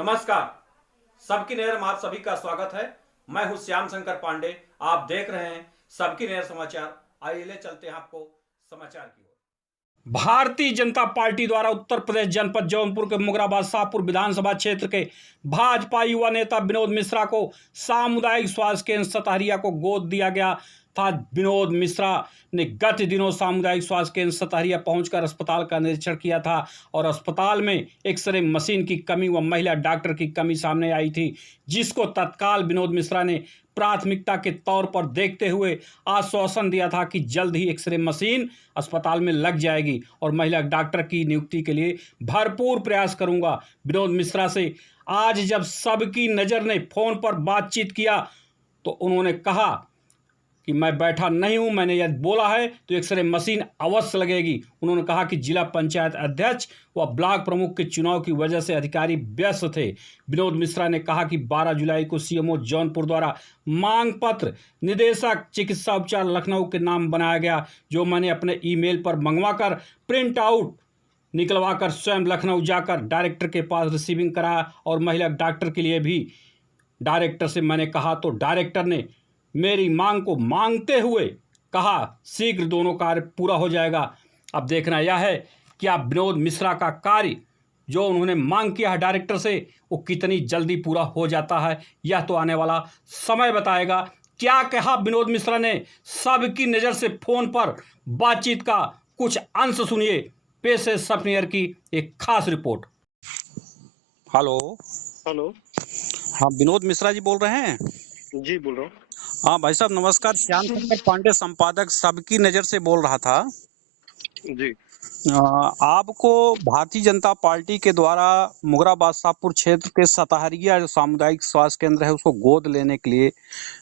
नमस्कार। सबकी नज़र में आप सभी का स्वागत है। मैं हूं श्याम शंकर पांडे। आप देख रहे हैं सबकी नज़र समाचार। आइए ले चलते हैं आपको समाचार की ओर। भारतीय जनता पार्टी द्वारा उत्तर प्रदेश जनपद जौनपुर के मुगराबाद शाहपुर विधानसभा क्षेत्र के भाजपा युवा नेता विनोद मिश्रा को सामुदायिक स्वास्थ्य केंद्र सतहरिया को गोद दिया गया था। विनोद मिश्रा ने गत दिनों सामुदायिक स्वास्थ्य केंद्र सतहरिया पहुंचकर अस्पताल का निरीक्षण किया था और अस्पताल में एक्सरे मशीन की कमी व महिला डॉक्टर की कमी सामने आई थी, जिसको तत्काल विनोद मिश्रा ने प्राथमिकता के तौर पर देखते हुए आश्वासन दिया था कि जल्द ही एक्सरे मशीन अस्पताल में लग जाएगी और महिला डॉक्टर की नियुक्ति के लिए भरपूर प्रयास करूंगा। विनोद मिश्रा से आज जब सबकी नज़र ने फोन पर बातचीत किया तो उन्होंने कहा कि मैं बैठा नहीं हूं, मैंने यह बोला है तो एक्सरे मशीन अवश्य लगेगी। उन्होंने कहा कि जिला पंचायत अध्यक्ष व ब्लॉक प्रमुख के चुनाव की वजह से अधिकारी व्यस्त थे। विनोद मिश्रा ने कहा कि 12 जुलाई को सीएमओ जौनपुर द्वारा मांग पत्र निदेशक चिकित्सा उपचार लखनऊ के नाम बनाया गया, जो मैंने अपने ईमेल पर मंगवाकर प्रिंट आउट निकलवाकर स्वयं लखनऊ जाकर डायरेक्टर के पास रिसीविंग कराया और महिला डॉक्टर के लिए भी डायरेक्टर से मैंने कहा तो डायरेक्टर ने मेरी मांग को मांगते हुए कहा शीघ्र दोनों कार्य पूरा हो जाएगा। अब देखना यह है कि आप विनोद मिश्रा का कार्य जो उन्होंने मांग किया है डायरेक्टर से वो कितनी जल्दी पूरा हो जाता है, यह तो आने वाला समय बताएगा। क्या कहा विनोद मिश्रा ने, सबकी नज़र से फोन पर बातचीत का कुछ अंश सुनिए। पेश है सपनियर की एक खास रिपोर्ट। हेलो। हेलो। हाँ, विनोद मिश्रा जी बोल रहे हैं? जी बोल रहा हूँ। हाँ भाई साहब नमस्कार। श्याम शंकर पांडे संपादक सबकी नज़र से बोल रहा था। जी। आपको भारतीय जनता पार्टी के द्वारा मुगराबाद शाहपुर क्षेत्र के सतहरिया जो सामुदायिक स्वास्थ्य केंद्र है उसको गोद लेने के लिए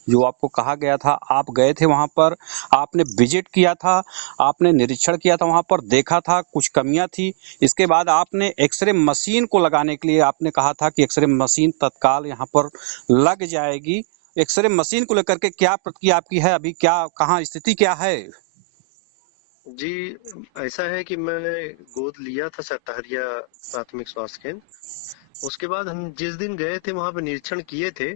जो आपको कहा गया था, आप गए थे वहां पर, आपने विजिट किया था, आपने निरीक्षण किया था, वहां पर देखा था कुछ कमियां थी। इसके बाद आपने एक्सरे मशीन को लगाने के लिए आपने कहा था कि एक्सरे मशीन तत्काल यहाँ पर लग जाएगी। एक्सरे मशीन को लेकर के क्या प्रतिक्रिया आपकी है? अभी क्या कहाँ स्थिति क्या है? जी, ऐसा है कि मैंने गोद लिया था सतहरिया प्राथमिक स्वास्थ्य केंद्र। उसके बाद हम जिस दिन गए थे वहां पे निरीक्षण किए थे,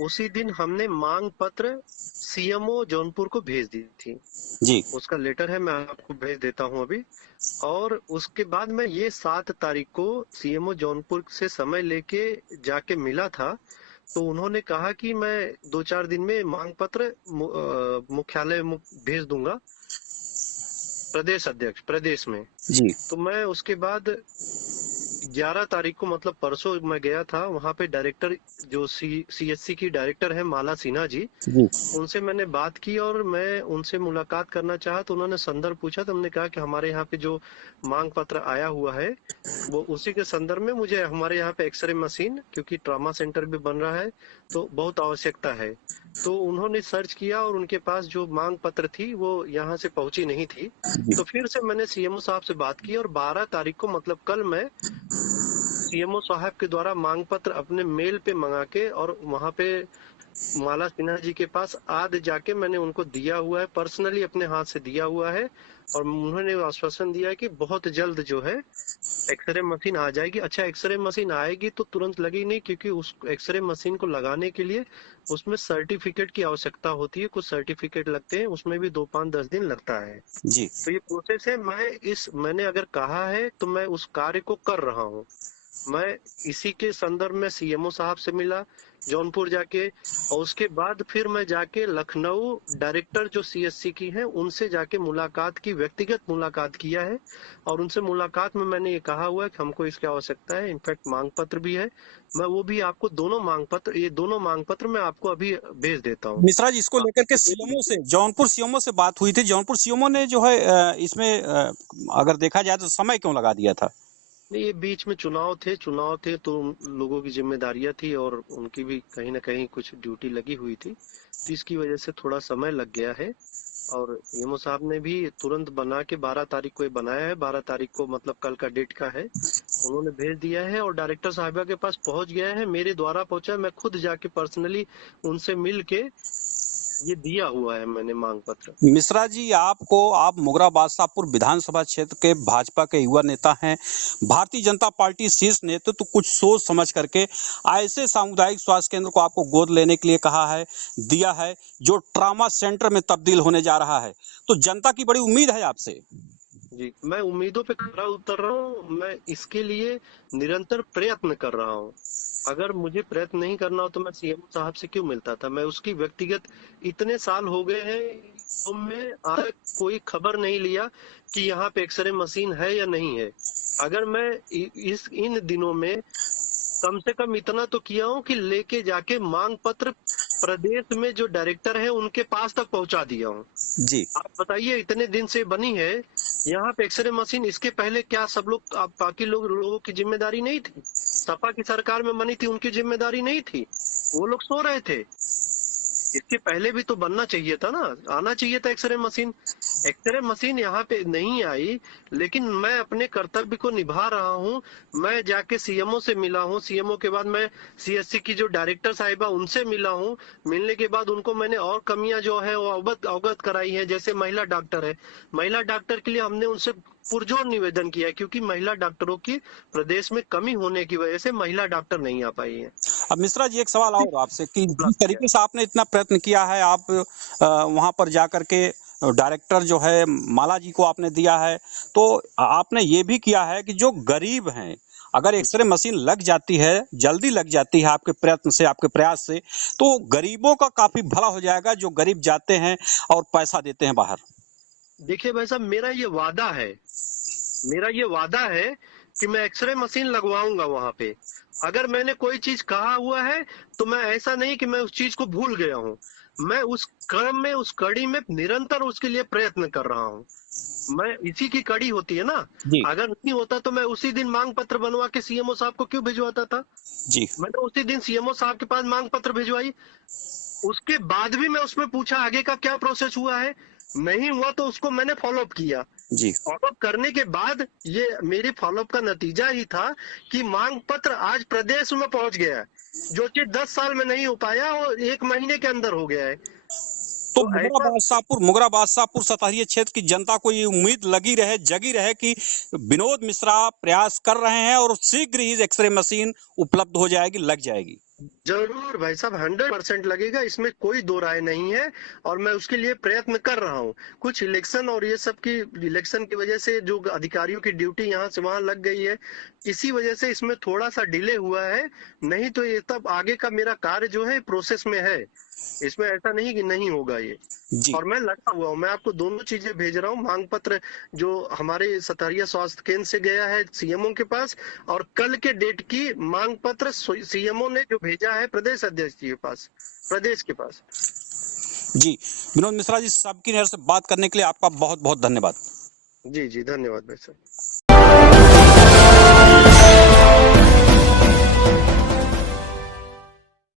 उसी दिन हमने मांग पत्र सीएमओ जौनपुर को भेज दी थी। जी। उसका लेटर है, मैं आपको भेज देता हूं अभी। और उसके बाद मैं ये 7 तारीख को सीएमओ जौनपुर से समय लेके जाके मिला था, तो उन्होंने कहा कि मैं 2-4 दिन में मांग पत्र मुख्यालय भेज दूंगा प्रदेश अध्यक्ष प्रदेश में। जी। तो मैं उसके बाद 11 तारीख को मतलब परसों मैं गया था वहां पे। डायरेक्टर जो सीएचसी की डायरेक्टर है माला सिन्हा जी, उनसे मैंने बात की और मैं उनसे मुलाकात करना चाहा तो उन्होंने संदर्भ पूछा। तो हमने कहा कि हमारे यहाँ पे जो मांग पत्र आया हुआ है वो उसी के संदर्भ में मुझे हमारे यहाँ पे एक्सरे मशीन, क्योंकि ट्रॉमा सेंटर भी बन रहा है तो बहुत आवश्यकता है। तो उन्होंने सर्च किया और उनके पास जो मांग पत्र थी वो यहाँ से पहुंची नहीं थी। तो फिर से मैंने सीएमओ साहब से बात की और 12 तारीख को मतलब कल मैं सीएमओ साहब के द्वारा मांग पत्र अपने मेल पे मंगा के और वहां पे माला सिन्हा जी के पास आज जाके मैंने उनको दिया हुआ है, पर्सनली अपने हाथ से दिया हुआ है। और उन्होंने आश्वासन दिया है कि बहुत जल्द जो है एक्सरे मशीन आ जाएगी। अच्छा, एक्सरे मशीन आएगी तो तुरंत लगी नहीं, क्योंकि उस एक्सरे मशीन को लगाने के लिए उसमें सर्टिफिकेट की आवश्यकता होती है। कुछ सर्टिफिकेट लगते हैं, उसमें भी 2-5-10 दिन लगता है। जी। तो ये प्रोसेस है। मैंने अगर कहा है तो मैं उस कार्य को कर रहा हूँ। मैं इसी के संदर्भ में सीएमओ साहब से मिला जौनपुर जाके, और उसके बाद फिर मैं जाके लखनऊ डायरेक्टर जो सीएचसी की है उनसे जाके मुलाकात की, व्यक्तिगत मुलाकात किया है। और उनसे मुलाकात में मैंने ये कहा हुआ है कि हमको इसकी आवश्यकता है। इनफैक्ट मांग पत्र भी है, मैं वो भी आपको दोनों मांग पत्र मैं आपको अभी भेज देता हूँ। मिश्रा जी, इसको लेकर के सीएमओ से, जौनपुर सीएमओ से बात हुई थी। जौनपुर सीएमओ ने जो है इसमें अगर देखा जाए तो समय क्यों लगा दिया था? ये बीच में चुनाव थे तो लोगों की जिम्मेदारियां थी और उनकी भी कहीं ना कहीं कुछ ड्यूटी लगी हुई थी, तो इसकी वजह से थोड़ा समय लग गया है। और सीएमओ साहब ने भी तुरंत बना के 12 तारीख को ये बनाया है। 12 तारीख को मतलब कल का डेट का है, उन्होंने भेज दिया है और डायरेक्टर साहिबा के पास पहुंच गया है। मेरे द्वारा पहुंचा, मैं खुद जाके पर्सनली उनसे मिल के ये दिया हुआ है मैंने मांग पत्र। मिश्रा जी, आप मुगरा बादशाहपुर विधानसभा क्षेत्र के भाजपा के युवा नेता हैं। भारतीय जनता पार्टी शीर्ष नेतृत्व तो कुछ सोच समझ करके ऐसे सामुदायिक स्वास्थ्य केंद्र को आपको गोद लेने के लिए कहा है, दिया है, जो ट्रॉमा सेंटर में तब्दील होने जा रहा है। तो जनता की बड़ी उम्मीद है आपसे। जी, मैं उम्मीदों पे खरा उतर रहा हूँ। मैं इसके लिए निरंतर प्रयत्न कर रहा हूँ। अगर मुझे प्रयत्न नहीं करना हो तो मैं सीएम साहब से क्यों मिलता था? मैं उसकी व्यक्तिगत इतने साल हो गए हैं, तो मैं आज तक कोई खबर नहीं लिया कि यहाँ पे एक्सरे मशीन है या नहीं है। अगर मैं इन दिनों में कम से कम इतना तो किया हूँ कि लेके जाके मांग पत्र प्रदेश में जो डायरेक्टर है उनके पास तक पहुंचा दिया हूँ। जी, आप बताइए, इतने दिन से बनी है यहाँ पे एक्सरे मशीन, इसके पहले क्या सब लोग, आप बाकी लोगों की जिम्मेदारी नहीं थी? सपा की सरकार में बनी थी, उनकी जिम्मेदारी नहीं थी? वो लोग सो रहे थे। इसके पहले भी तो बनना चाहिए था ना, आना चाहिए था एक्सरे मशीन। एक्सरे मशीन यहाँ पे नहीं आई, लेकिन मैं अपने कर्तव्य को निभा रहा हूँ। मैं जाके सीएमओ से मिला हूँ, सीएमओ के बाद मैं सीएससी की जो डायरेक्टर साहिबा उनसे मिला हूँ। मिलने के बाद उनको मैंने और कमियां जो है वो अवगत कराई है। जैसे महिला डॉक्टर है, महिला डॉक्टर के लिए हमने उनसे पुरजोर निवेदन किया है, क्योंकि महिला डॉक्टरों की प्रदेश में कमी होने की वजह से महिला डॉक्टर नहीं आ पाई है। अब मिश्रा जी, एक सवाल और आपसे कि जिस उपलब्ध किया तरीके से आपने इतना प्रयत्न किया है, आप वहां पर जाकर के डायरेक्टर जो है माला जी को आपने दिया है, तो आपने ये भी किया है कि जो गरीब हैं, अगर एक्सरे मशीन लग जाती है, जल्दी लग जाती है आपके प्रयत्न से, आपके प्रयास से, तो गरीबों का काफी भला हो जाएगा, जो गरीब जाते हैं और पैसा देते हैं बाहर। देखिए भाई साहब, मेरा ये वादा है कि मैं एक्सरे मशीन लगवाऊंगा वहां पे। अगर मैंने कोई चीज कहा हुआ है तो मैं, ऐसा नहीं कि मैं उस चीज को भूल गया हूँ। मैं उस क्रम में, उस कड़ी में निरंतर उसके लिए प्रयत्न कर रहा हूँ। मैं, इसी की कड़ी होती है ना। जी, अगर नहीं होता तो मैं उसी दिन मांग पत्र बनवा के सीएमओ साहब को क्यों भिजवाता था? जी, मैंने उसी दिन सीएमओ साहब के पास मांग पत्र भिजवाई। उसके बाद भी मैं उसमें पूछा आगे का क्या प्रोसेस हुआ है। नहीं हुआ तो उसको मैंने फॉलोअप किया। जी। फॉलोअप करने के बाद ये मेरी फॉलोअप का नतीजा ही था कि मांग पत्र आज प्रदेश में पहुंच गया है। जो चीज 10 साल में नहीं हो पाया वो 1 महीने के अंदर हो गया है। तो तो ऐसा, मुगरा बादशाहपुर सतहरी क्षेत्र की जनता को ये उम्मीद लगी रहे, जगी रहे कि विनोद मिश्रा प्रयास कर रहे हैं और शीघ्र ही एक्सरे मशीन उपलब्ध हो जाएगी, लग जाएगी। जरूर भाई साहब, 100% लगेगा, इसमें कोई दो राय नहीं है। और मैं उसके लिए प्रयत्न कर रहा हूँ। कुछ इलेक्शन और ये सब की, इलेक्शन की वजह से जो अधिकारियों की ड्यूटी यहाँ से वहां लग गई है, इसी वजह से इसमें थोड़ा सा डिले हुआ है। नहीं तो ये तब आगे का मेरा कार्य जो है प्रोसेस में है। इसमें ऐसा नहीं कि नहीं होगा ये। जी, और मैं लगा हुआ हूँ, मैं आपको दोनों चीजें भेज रहा हूँ। मांग पत्र जो हमारे सतहरिया स्वास्थ्य केंद्र से गया है सीएमओ के पास, और कल के डेट की मांग पत्र सीएमओ ने जो भेजा है प्रदेश अध्यक्ष जी के पास, प्रदेश के पास। जी। विनोद मिश्रा जी, सबकी नजर से बात करने के लिए आपका बहुत बहुत धन्यवाद। जी जी, धन्यवाद भाई साहब।